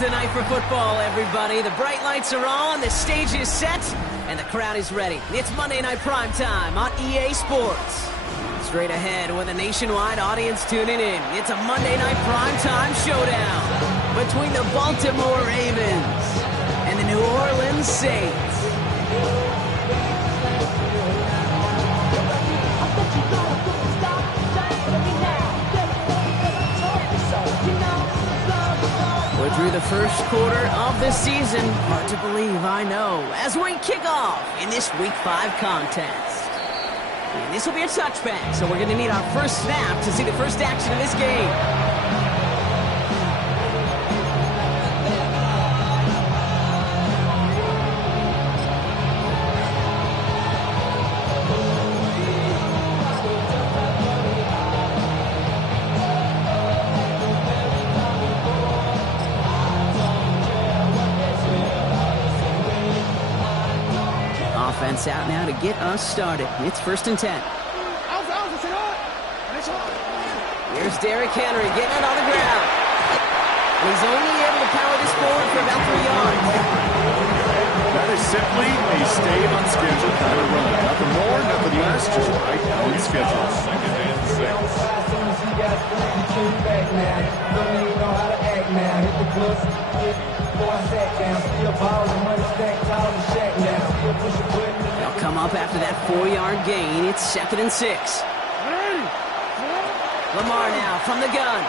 the night for football, everybody. The bright lights are on, the stage is set, and the crowd is ready. It's Monday Night Prime Time on EA Sports. Straight ahead with a nationwide audience tuning in. It's a Monday Night Prime Time showdown between the Baltimore Ravens and the New Orleans Saints. We're through the first quarter of the season. Hard to believe, I know, as we kick off in this Week 5 contest. And this will be a touchback, so we're going to need our first snap to see the first action of this game. Offense out now to get us started. It's 1st and 10. Here's Derrick Henry getting it on the ground. And he's only able to power this forward for about 3 yards. That is simply a stay on schedule kind of run. Nothing more, nothing less, just right on schedule. 2nd and 6. They'll come up after that 4-yard gain. It's 2nd and 6. Lamar now from the gun.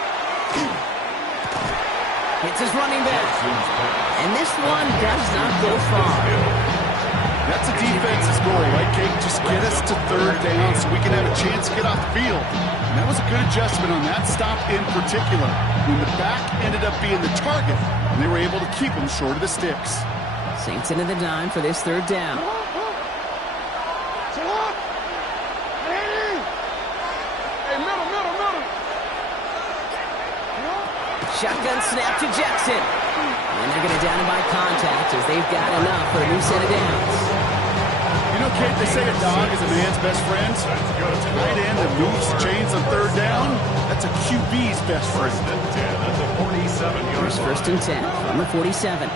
Hits his running back. And this one does not go far. That's a defense's goal, right, Kate? Just get us to 3rd down so we can have a chance to get off the field. And that was a good adjustment on that stop in particular, when the back ended up being the target, and they were able to keep him short of the sticks. Saints into the dime for this 3rd down. Shotgun snap to Jackson. And they're going to down him by contact as they've got enough for a new set of downs. You know, Kate, they say a dog is a man's best friend. Tight end that moves chains on 3rd down, that's a QB's best friend. That's a 47-yard. Here's 1st and 10 from the 47.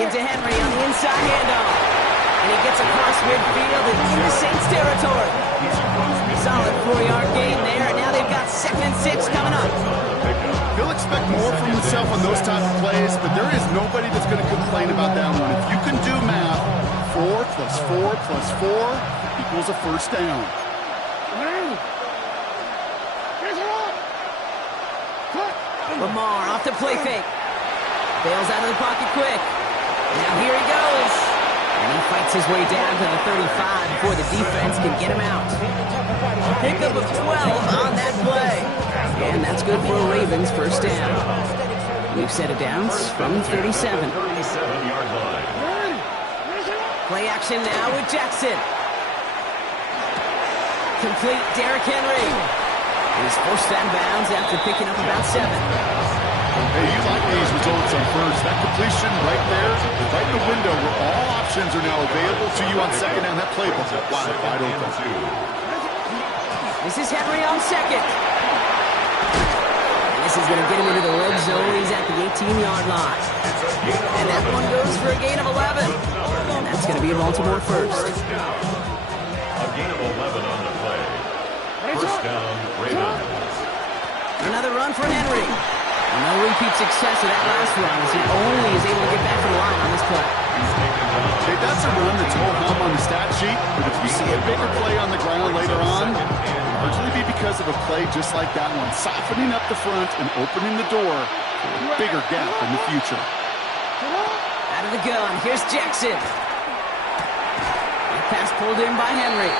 Give to Henry on the inside handoff. And he gets across midfield and into Saints territory. Solid 4-yard gain there, and now they've got 2nd and 6 coming up. He'll expect more from himself on those type of plays, but there is nobody that's going to complain about that one. If you can do math, 4 plus 4 plus 4 equals a 1st down. Lamar off the play fake. Bails out of the pocket quick. Now here he goes. And he fights his way down to the 35 before the defense can get him out. Pickup of 12 on that play. And that's good for a Ravens 1st down. New set of downs from 37. 37-yard line. Play action now with Jackson. Complete Derrick Henry. He's forced out of bounds after picking up about 7. Hey, you like these results on first. That completion right there, right in the window where all options are now available to you on 2nd down. That playbook is wide open. This is Henry on 2nd. And this is going to get him into the red zone. He's at the 18-yard line. And that one goes for a gain of 11. And that's going to be a Baltimore 1st. A gain of 11 on the play. 1st down, Ravens. Another run for Henry. No repeat success of that last run as he only is able to get back to the line on this play. Okay, that's a run that's ho-hum on the stat sheet, but if you see a bigger play on the ground later on, it'll largely be because of a play just like that one, softening up the front and opening the door for a bigger gap in the future. Out of the gun, here's Jackson. That pass pulled in by Henry.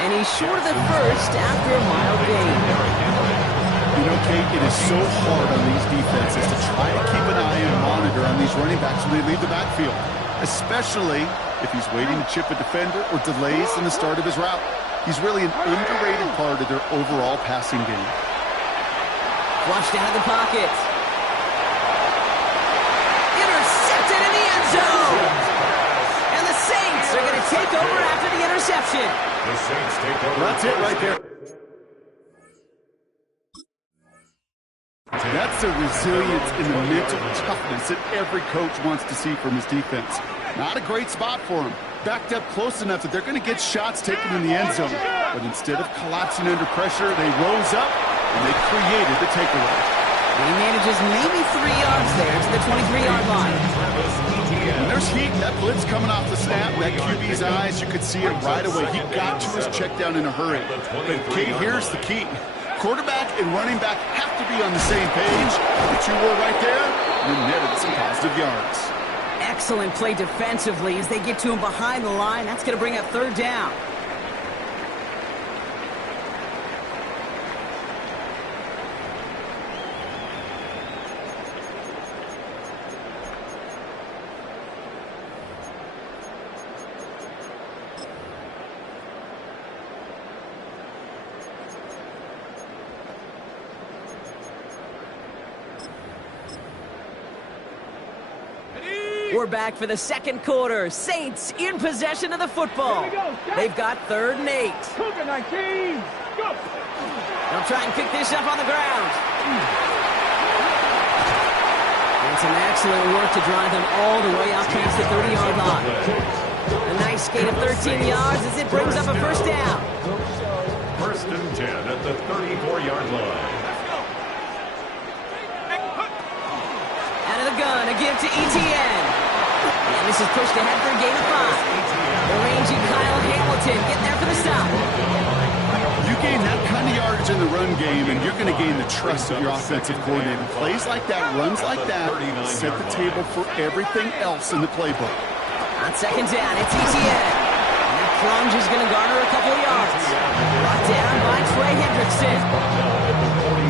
And he's short of the 1st after a mild gain. You know, Kate, it is so hard on these defenses to try to keep an eye and monitor on these running backs when they leave the backfield, especially if he's waiting to chip a defender or delays in the start of his route. He's really an underrated part of their overall passing game. Flushed out of the pocket. Intercepted in the end zone. And the Saints are going to take over after the interception. The Saints take over. That's it right there. That's the resilience and the mental toughness that every coach wants to see from his defense. Not a great spot for him. Backed up close enough that they're going to get shots taken in the end zone. But instead of collapsing under pressure, they rose up and they created the takeaway. He manages maybe 3 yards there to the 23-yard line. And there's heat. That blitz coming off the snap. That QB's eyes, you could see it right away. He got to his check down in a hurry. But Kate, here's the key. Quarterback and running back have to be on the same page. The two were right there, and netted some positive yards. Excellent play defensively as they get to him behind the line. That's going to bring up 3rd down. We're back for the 2nd quarter. Saints in possession of the football. They've got 3rd and 8. Cougar 19, go! They'll try and pick this up on the ground. And some excellent work to drive them all the way out past the 30-yard line. A nice gain of 13 yards as it brings up a 1st down. 1st and 10 at the 34-yard line. Out of the gun, a give to ETN. And this is pushed ahead for a gain of 5. The rangy Kyle Hamilton getting there for the stop. You gain that kind of yardage in the run game, and you're going to gain the trust of your offensive coordinator. Plays like that, runs like that, set the table for everything else in the playbook. On 2nd down, it's ETN. And that plunge is going to garner a couple of yards. Brought down by Trey Hendrickson.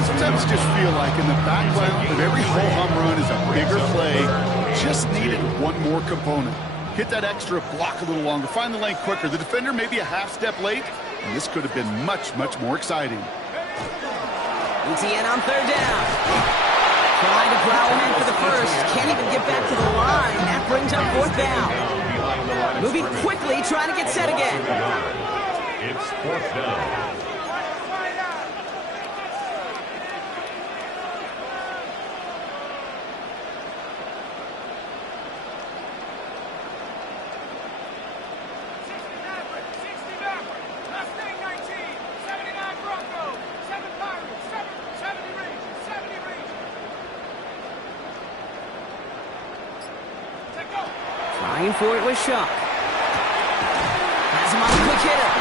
Sometimes I just feel like in the background of every ho-hum run is a bigger play. Just needed one more component. Hit that extra block a little longer. Find the lane quicker. The defender may be a half step late, and this could have been much, much more exciting. ETN on 3rd down. Trying to plow him in for the 1st. Can't even get back to the line. That brings up 4th down. Moving quickly, trying to get set again. It's 4th down. Trying for it with Shuck. Has him on a quick hitter.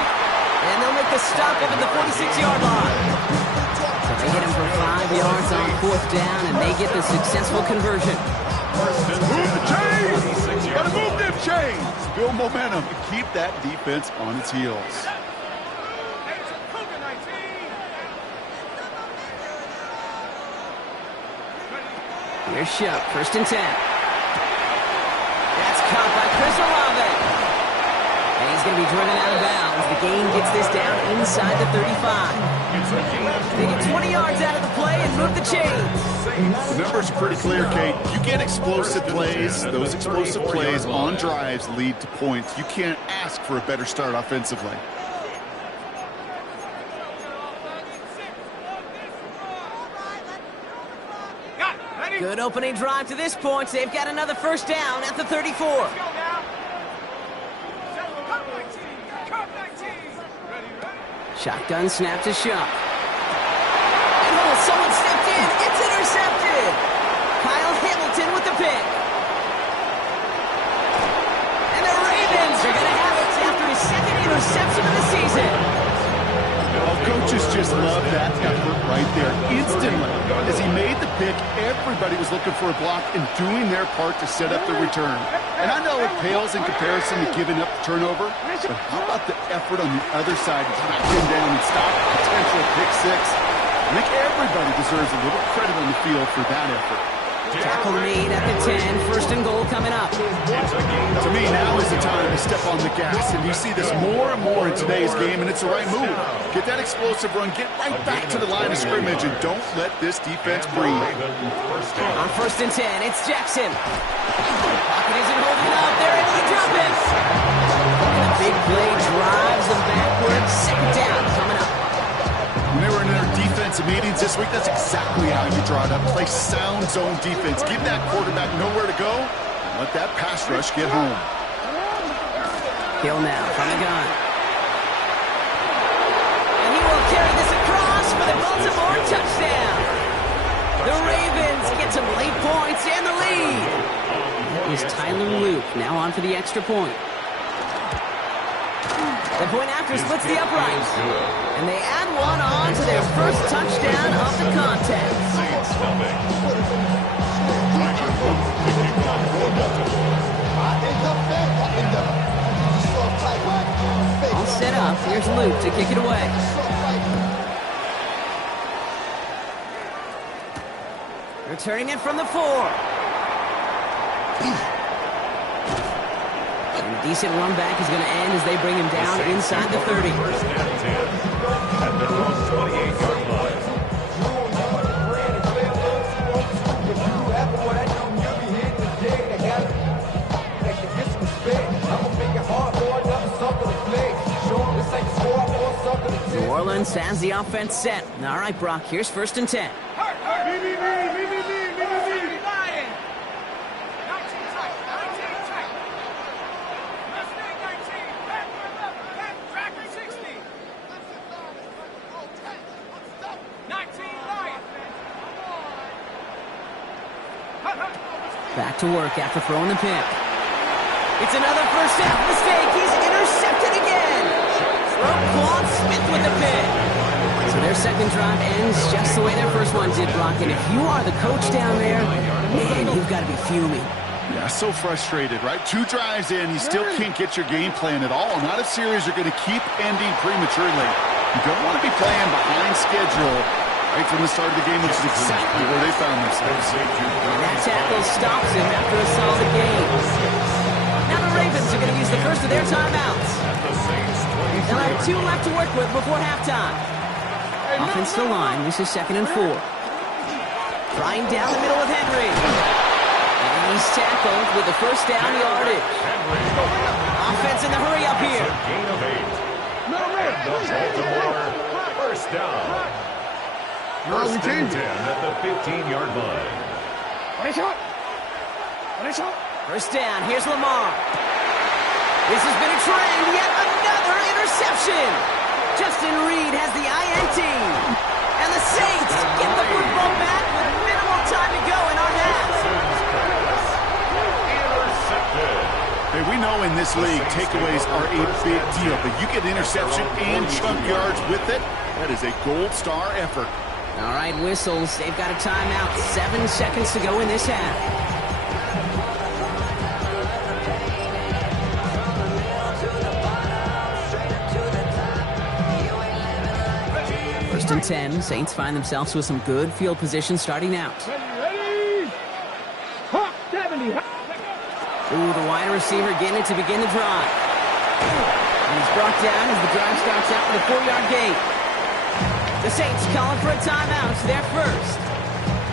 And they'll make the stop up at the 46-yard line. So they hit him for 5 yards on 4th down, and they get the successful conversion. Move the chains! Gotta move them chains! Build momentum and keep that defense on its heels. Here's Shuck, 1st and 10. That's caught by Chris Olave. And he's going to be driven out of bounds. The gain gets this down inside the 35. They get 20 yards out of the play and move the chains. The numbers are pretty clear, Kate. You get explosive plays. Those explosive plays on drives lead to points. You can't ask for a better start offensively. Good opening drive to this point. They've got another 1st down at the 34. Shotgun snap to Shuck. And oh, someone stepped in. It's intercepted. Kyle Hamilton with the pick. And the Ravens are going to have it after his 2nd interception of the season. Coaches just love that effort right there. Instantly, as he made the pick, everybody was looking for a block and doing their part to set up the return. And I know it pales in comparison to giving up the turnover, but how about the effort on the other side to track him down and stop a potential pick 6? I think everybody deserves a little credit on the field for that effort. Tackle made at the 10. 1st and goal coming up. To me, now is the time to step on the gas, and you see this more and more in today's game, and it's the right move. Get that explosive run, get right back to the line of scrimmage, and don't let this defense breathe. On 1st and 10, it's Jackson. Pocket isn't holding up. They're able to drop it. And a big play drives them backwards. 2nd down coming up. When they were in their defense defensive meetings this week, that's exactly how you draw it up. Play sound zone defense. Give that quarterback nowhere to go. And let that pass rush get home. Hill now from the gun. And he will carry this across for the Baltimore touchdown. The Ravens get some late points and the lead. Here's Tyler Luke now on for the extra point. The point after splits the uprights. And they add one on to their first touchdown of the contest. All set up. Here's Luke to kick it away. Returning it from the 4. And a decent run back is going to end as they bring him down inside the 30. First and 10 at their own 28-yard line. New Orleans has the offense set. All right, Brock, here's first and 10. Back to work after throwing the pick. It's another first half mistake. He's intercepted again. Throw Claude Smith with the pick. So their second drive ends just the way their first one did, Brock. And if you are the coach down there, man, you've got to be fuming. Yeah, so frustrated, right? 2 drives in, you still can't get your game plan at all. Not if series are going to keep ending prematurely. You don't want to be playing behind schedule right from the start of the game, which is exactly where they found themselves. And that tackle stops him after a solid game. Now the Ravens are going to use the first of their timeouts. They'll have 2 left to work with before halftime. Offensive line, this is second and 4. Trying down the middle with Henry. And he's tackled with the first down yardage. Offense in the hurry up here. Gain of 8. Baltimore first down. First and 10 at the 15-yard line. First down, here's Lamar. This has been a trend, yet another interception. Justin Reed has the INT. And the Saints get the football back with minimal time to go in our half. Intercepted. Hey, we know in this league, takeaways are a big deal, but you get interception and chunk yards with it, that is a gold star effort. All right, whistles. They've got a timeout. 7 seconds to go in this half. First and 10. Saints find themselves with some good field position starting out. Ooh, the wide receiver getting it to begin the drive. And he's brought down as the drive starts out with a 4-yard gain. The Saints calling for a timeout. They're first.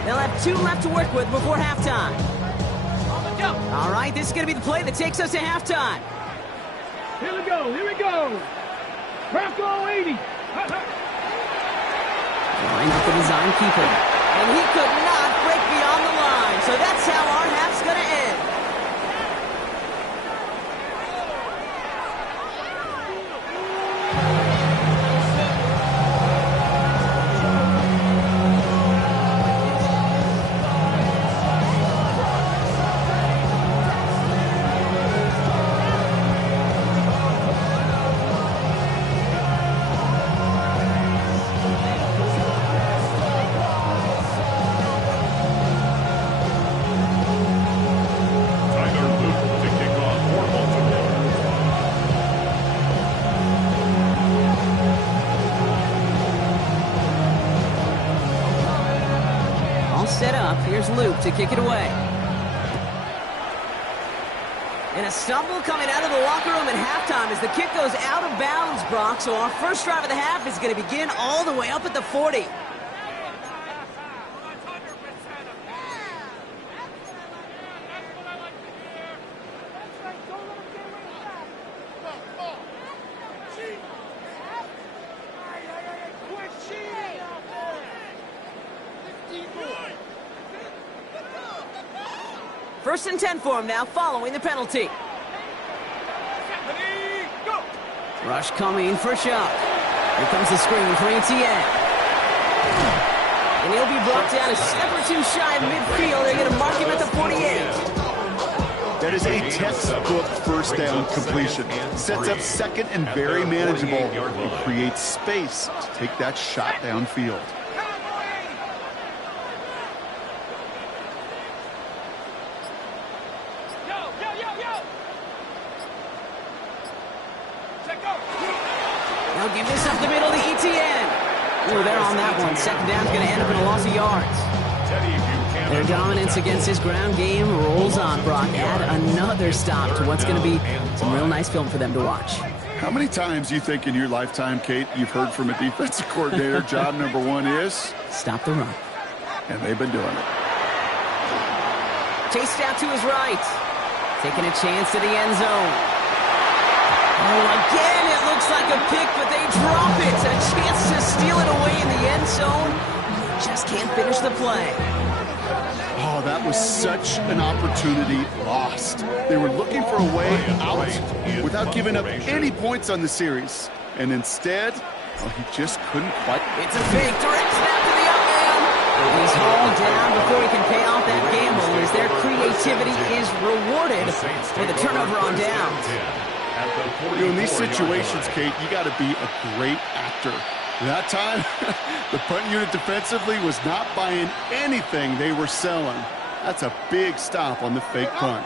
They'll have 2 left to work with before halftime. All right, this is going to be the play that takes us to halftime. Here we go. Bronco 80. Line up the design keeper. And he could not break beyond the line. So that's how our half's going to end. Set up. Here's Luke to kick it away. And a stumble coming out of the locker room at halftime as the kick goes out of bounds, Brock. So our first drive of the half is going to begin all the way up at the 40. First and 10 for him now, following the penalty. Rush coming for Shuck. Here comes the screen for Etienne. And he'll be brought down a step or two shy of midfield. They're going to mark him at the 48. That is a textbook first down completion. Sets up second and very manageable and creates space to take that shot downfield. Now give this up the middle to Etienne. Ooh, they're on that one. Second down's going to end up in a loss of yards. Their dominance against his ground game rolls on, Brock. Add another stop to what's going to be some real nice film for them to watch. How many times do you think in your lifetime, Kate, you've heard from a defensive coordinator, job number one is? Stop the run. And they've been doing it. Chased out to his right. Taking a chance to the end zone. Oh, again, it looks like a pick, but they drop it. A chance to steal it away in the end zone. Just can't finish the play. Oh, that was such an opportunity lost. They were looking for a way out without giving up any points on the series. And instead, well, he just couldn't quite. It's a fake direct snap to the up man. He's hauled down before he can pay off that gamble as their creativity is rewarded for the turnover on downs. You know, in these situations, Kate, you got to be a great actor. That time, the punt unit defensively was not buying anything they were selling. That's a big stop on the fake punt.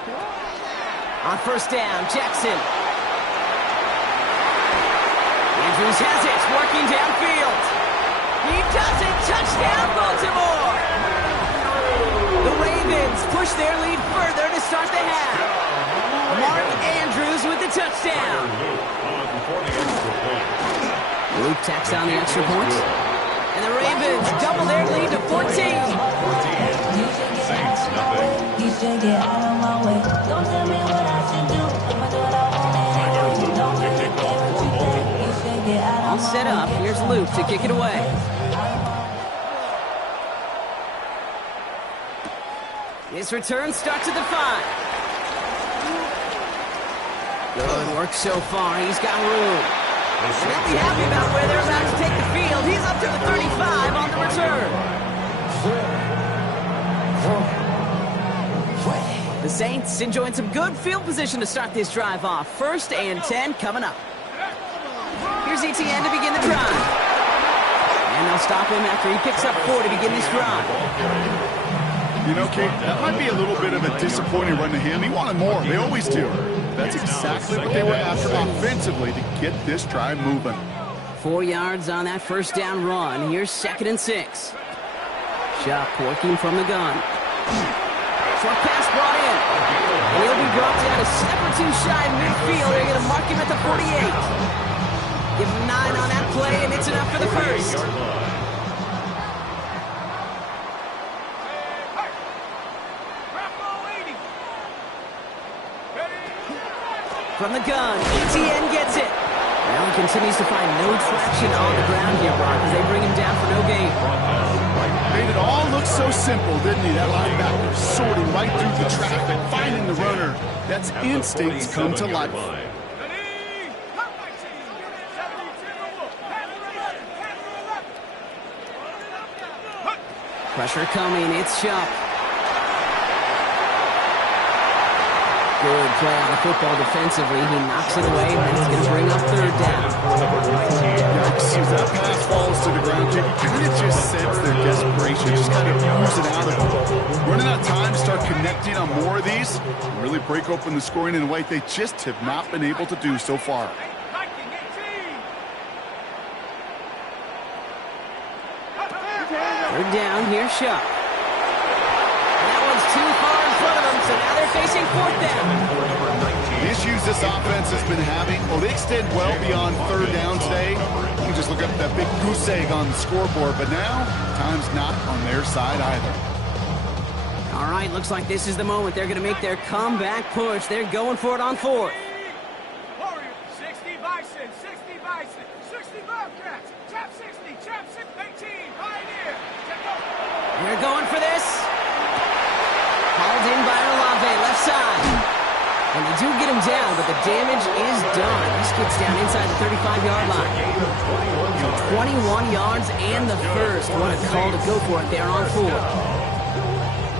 On first down, Jackson. Andrews has it, working downfield. He does it, touchdown Baltimore! The Ravens push their lead further to start the half. Mark Andrews with the touchdown. Luke tacks on the extra point. And the Ravens double their lead to 14. Saints nothing. All set up. Here's Luke to kick it away. His return starts at the 5. Good work so far. He's got room. And they'll be happy about where they're about to take the field. He's up to the 35 on the return. The Saints enjoying some good field position to start this drive off. First and 10 coming up. Here's Etienne to begin the drive. And they'll stop him after he picks up 4 to begin this drive. You know, Kate, that might be a little bit of a disappointing run to him. He wanted more. They always do. That's exactly what they were after offensively to get this drive moving. 4 yards on that first down run. Here's second and 6. Shuck working from the gun. Short pass brought in. And he'll be brought down a step or two shy of midfield. They're going to mark him at the 48. Give him 9 on that play, and it's enough for the first. From the gun, Etienne gets it. Now he continues to find no traction on the ground here, Brock, as they bring him down for no gain. Made it all look so simple, didn't he? That linebacker sorting right through the traffic, finding the runner. That's instincts come to life. Pressure coming, it's Shuck. Good play on the football defensively. He knocks it away, and then it's going to bring up third down. Yikes, as that pass falls to the ground, you kind of just sense their desperation, just kind of use it out of them. Running out of time, start connecting on more of these, and really break open the scoring in a way they just have not been able to do so far. Third down, here's Shuck. That one's too far in front of them, so now they're facing fourth down. The issues this offense has been having, well, they extend well beyond third down today. You can just look up that big goose egg on the scoreboard, but now, time's not on their side either. All right, looks like this is the moment. They're going to make their comeback push. They're going for it on fourth. 60 Bison, 60 Bison, 60 Bobcats, Chap 60, Chap 18, Pioneer. They're going for this. Hauled in by Olave. And they do get him down, but the damage is done. He skids down inside the 35-yard line. Gain of 21 yards. 21 yards and the first. What a call to go for it there on 4.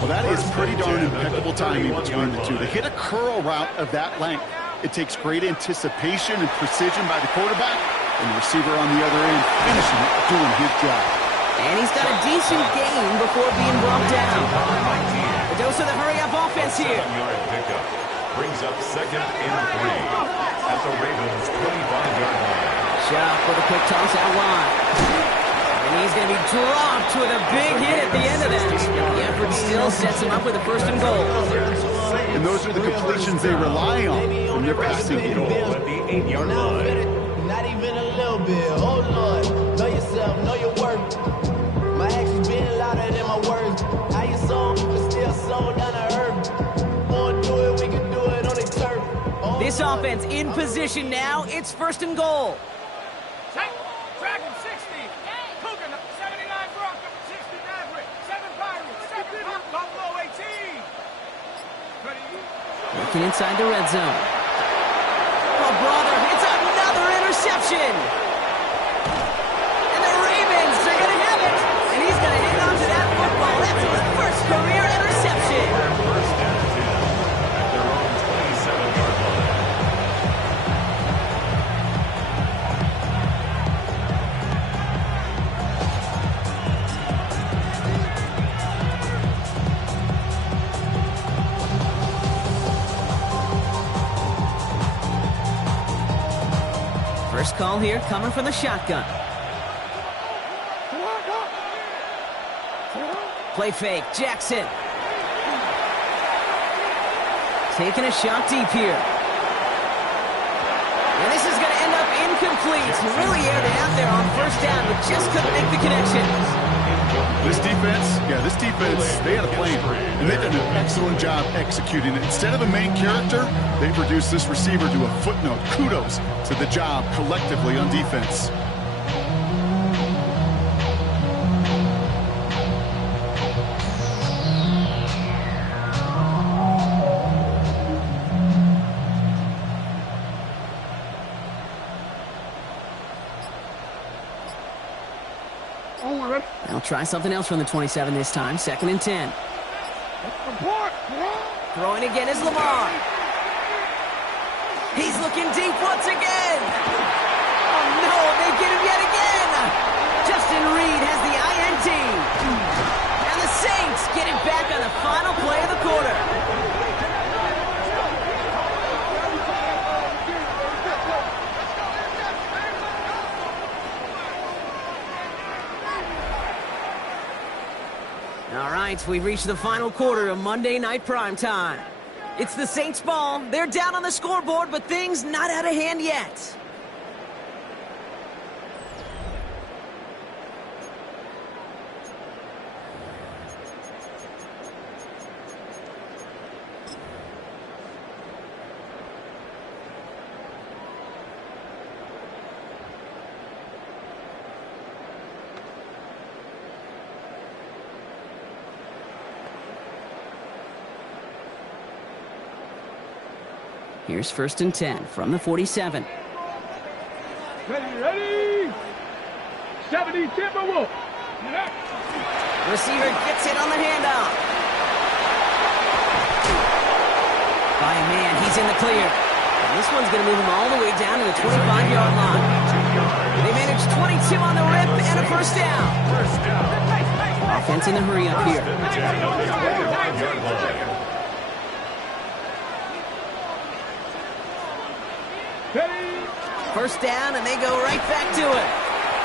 Well, that is pretty darn impeccable timing between the two. To hit a curl route of that length, it takes great anticipation and precision by the quarterback, and the receiver on the other end finishing it, doing his job. And he's got a decent gain before being brought down. The dose of the hurry-up offense here. 7-yard pickup brings up 2nd and 3 at the Ravens' 25-yard line. Shot with a quick toss out wide. And he's going to be dropped with a big hit at the end of that. The effort still sets him up with a 1st and goal. And those are the completions they rely on when they're passing the Goal ball. at the 8-yard line. Not even a little bit. Oh Lord, know yourself, know your worth. My actions being louder than my words. How you sold, but still sold down to earth. Wanna do it, we can do it on the turf. Oh, This offense in position now. It's 1st and goal. Dragon 60. Cougar 79 Bronco. 60 Maverick. 7 Pirates. 7 Buffalo 18. Ready? Looking inside the red zone. Oh, brother, it's another interception. And the Ravens are going to have it. And he's going to hang on to that football. That's his first career interception. First and 10 at their own 27-yard line. First call here coming from the shotgun. Play fake, Jackson. Taking a shot deep here. And this is going to end up incomplete. Really aired it out there on 1st down, but just couldn't make the connection. This defense, they had a plan, and they've done an excellent job executing it. Instead of a main character, they've reduced this receiver to a footnote. Kudos to the job collectively on defense. They'll try something else from the 27 this time. 2nd and 10. Throwing again is Lamar. He's looking deep once again. Oh, no, they get him yet again. Justin Reed has the INT. And the Saints get it back on the final play of the quarter. All right, we've reached the final quarter of Monday Night Primetime. It's the Saints ball. They're down on the scoreboard, but things not out of hand yet. Here's 1st and 10 from the 47. Ready? 70 Timberwolf. Receiver gets it on the handoff. By a man, he's in the clear. And this one's going to move him all the way down to the 25-yard line. They managed 22 on the rip and a 1st down. Offense in the hurry up here. First down, and they go right back to it.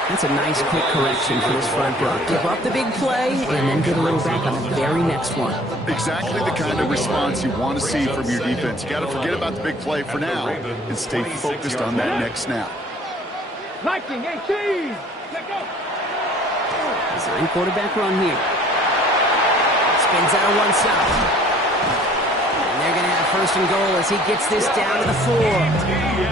That's a nice quick correction for this front row. Give up the big play, and then get a little back on the very next one. Exactly the kind of response you want to see from your defense. You got to forget about the big play for now and stay focused on that next snap. Viking 18. Design quarterback run here. Spins out of one side. And they're going to have 1st and goal as he gets this down to the 4.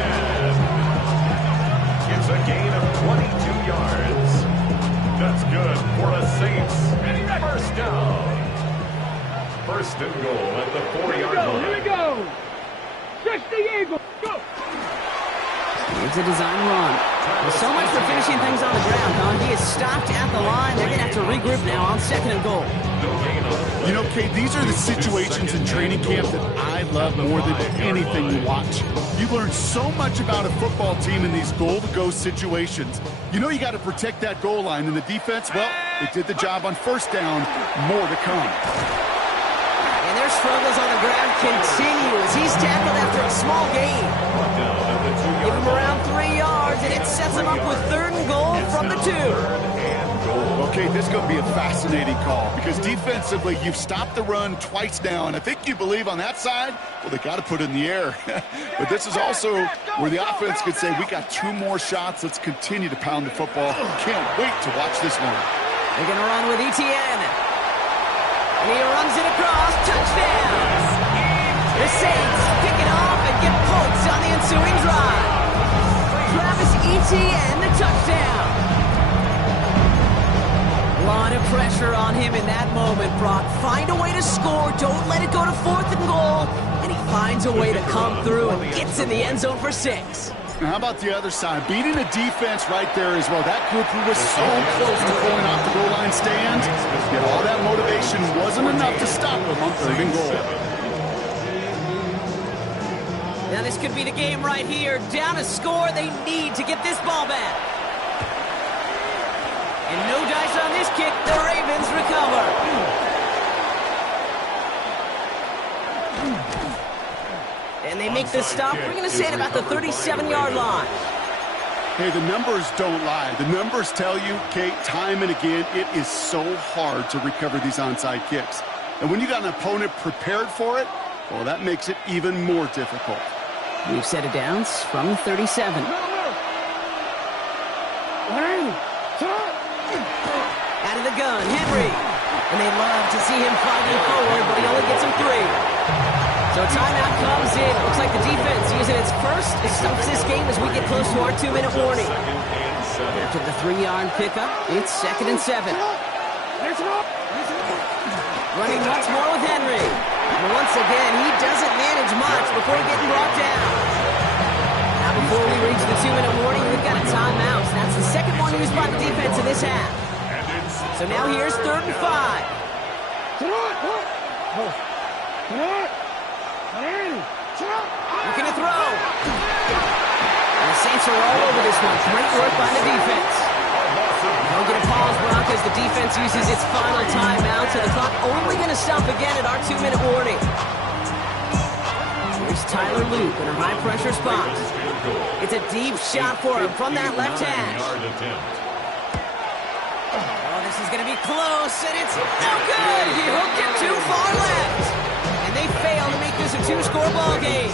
It's a gain of 22 yards. That's good for the Saints. 1st down. 1st and goal at the 4-yard line. Here we go. 60 Eagle. Go. Here's a design run. Well, so much for finishing things on the ground, huh? He is stopped at the line. They're going to have to regroup now on 2nd and goal. You know, Kate, these are the situations in training camp that I love more than anything you watch. You learn so much about a football team in these goal-to-go situations. You know you got to protect that goal line, and the defense, well, they did the job on 1st down. More to come. And their struggles on the ground continue as he's tackled after a small gain. Give him around 3 yards, and it sets him up with 3rd and goal from the 2. Okay, this is going to be a fascinating call because defensively, you've stopped the run twice now, and I think you believe on that side, well, they got to put it in the air. But this is also where the offense could say, we got 2 more shots. Let's continue to pound the football. Can't wait to watch this one. They're going to run with Etienne. And he runs it across. Touchdown! The Saints pick it off and get points on the ensuing drive. Travis Etienne, the touchdown. A lot of pressure on him in that moment, Brock. Find a way to score. Don't let it go to 4th and goal. And he finds a way to come through and gets in the end zone for 6. Now, how about the other side? Beating the defense right there as well. That group who was so close to pulling off the goal line stands, yet all that motivation wasn't enough to stop them on 3rd and goal. Now this could be the game right here. Down a score, they need to get this ball back. And no dice on this kick. The Ravens recover. And they make this stop. We're going to say it about the 37-yard line. Hey, the numbers don't lie. The numbers tell you, Kate, time and again, it is so hard to recover these onside kicks. And when you got an opponent prepared for it, well, that makes it even more difficult. We've set it downs from the 37. Out of the gun, Henry. And they love to see him fighting forward, but he only gets him 3. So timeout comes in. Looks like the defense using its first stops this game as we get close to our 2-minute warning. After the 3-yard pickup, it's 2nd and 7. Running once more with Henry. And once again, he doesn't manage much before getting brought down. Now before we reach the 2-minute warning, we've got a timeout. So that's the second one used by the defense in this half. So now here's 3rd and 5. Looking to throw. And the Saints are all over this one. Great work by the defense. Don't get a pause, Brock, as the defense uses its final timeout. So the clock only going to stop again at our 2-minute warning. Here's Tyler Luke in a high-pressure spot. It's a deep shot for him from that left hash. Oh, this is going to be close, and it's no good. He hooked it too far left. And they fail to make this a 2-score ball game.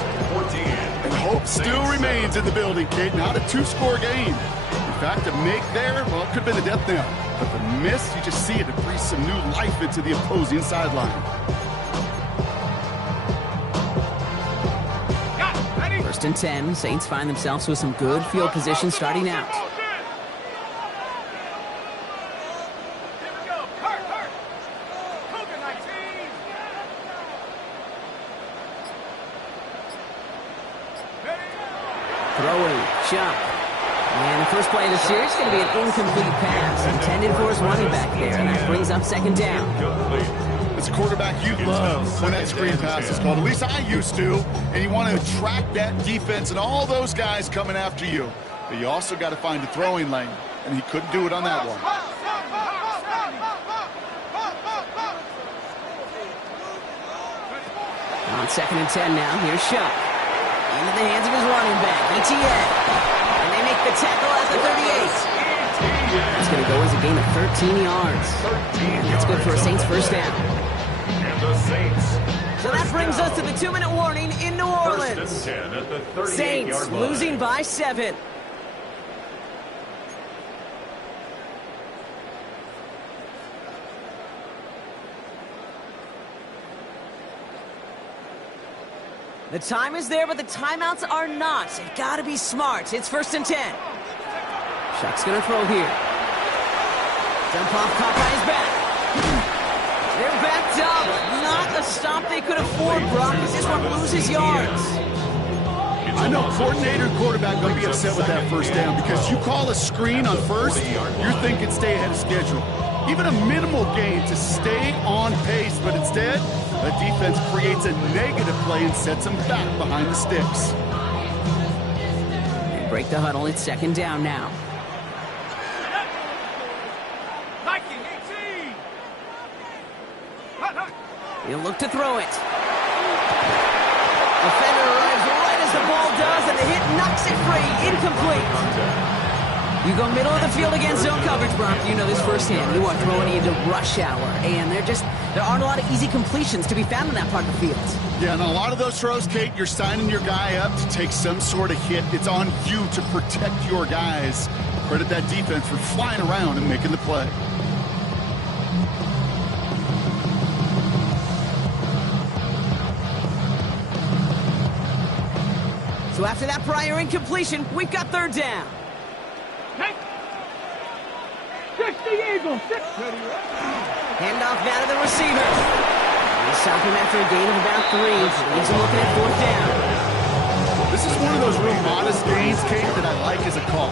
And hope still remains in the building, Kate. Not a 2-score game. In fact, a make there, well, it could have been a death knell. But the miss, you just see it breathe some new life into the opposing sideline. 1st and 10. Saints find themselves with some good field position starting out. Throwing, Chuck. And the first play of the series is going to be an incomplete pass intended for his running back there, and that brings up 2nd down. As a quarterback, you love when that screen pass is called. At least I used to. And you want to attract that defense and all those guys coming after you. But you also got to find a throwing lane, and he couldn't do it on that one. On 2nd and 10 now, here's Shuck. Into the hands of his running back, Etienne. And they make the tackle at the 38. It's going to go as a gain of 13 yards. And that's good for a Saints first down. So that brings us to the 2-minute warning in New Orleans. Saints losing by 7. The time is there, but the timeouts are not. They've got to be smart. It's 1st and 10. Shuck's going to throw here. Dump off, caught by his back. They're backed up. Not a stop they could afford, Brock, as this one loses yards. I know coordinator and quarterback going to be upset with that first down because you call a screen on first, you're thinking stay ahead of schedule. Even a minimal gain to stay on pace, but instead, the defense creates a negative play and sets them back behind the sticks. They break the huddle. It's second down now. He'll look to throw it. Defender arrives right as the ball does, and the hit knocks it free. Incomplete. You go middle of the field against zone coverage, Brock. You know this firsthand. You are throwing into rush hour, and there aren't a lot of easy completions to be found in that part of the field. Yeah, and a lot of those throws, Kate, you're signing your guy up to take some sort of hit. It's on you to protect your guys. Credit that defense for flying around and making the play. So after that prior incompletion, we've got third down. 60 Eagles. Handoff now to the receiver. They stop him after a gain of about 3. Leaves him looking at fourth down. This is one of those real modest gains, Kate, that I like as a call.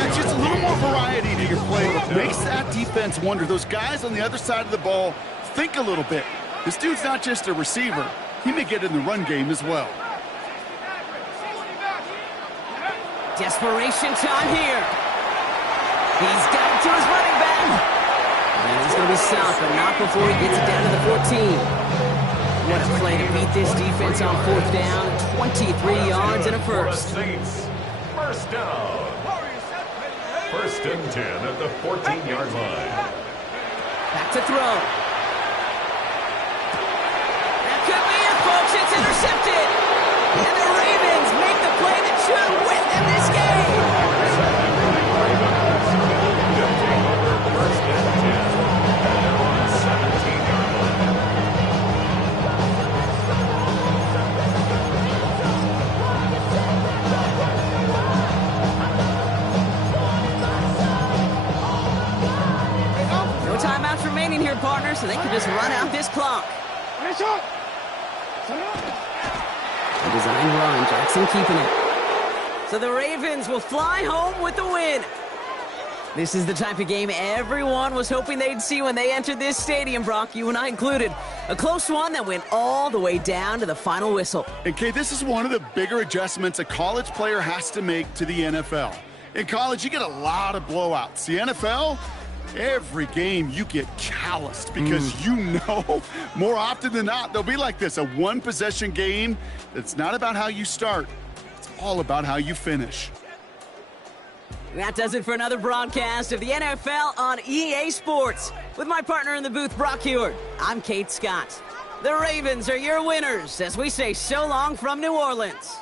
That's just a little more variety to your playbook. Makes that defense wonder. Those guys on the other side of the ball think a little bit. This dude's not just a receiver. He may get in the run game as well. Desperation time here. He's got it to his running back. And he's going to be stopped, but not before he gets it down to the 14. What a play to beat this defense on fourth down. 23 yards and a first. First down. First and 10 at the 14-yard line. Back to throw. That could be it, folks. It's intercepted. And the Ravens make the play that should win them this game. First and 10 at their own 17-yard line. No timeouts remaining here, partner, so they can just run out this clock. A design run, Jackson keeping it. So the Ravens will fly home with the win. This is the type of game everyone was hoping they'd see when they entered this stadium, Brock, you and I included. A close one that went all the way down to the final whistle. And, Kate, this is one of the bigger adjustments a college player has to make to the NFL. In college, you get a lot of blowouts. The NFL, every game you get calloused because you know more often than not they'll be like this, a one-possession game that's not about how you start. It's all about how you finish. That does it for another broadcast of the NFL on EA Sports. With my partner in the booth, Brock Heward, I'm Kate Scott. The Ravens are your winners as we say so long from New Orleans.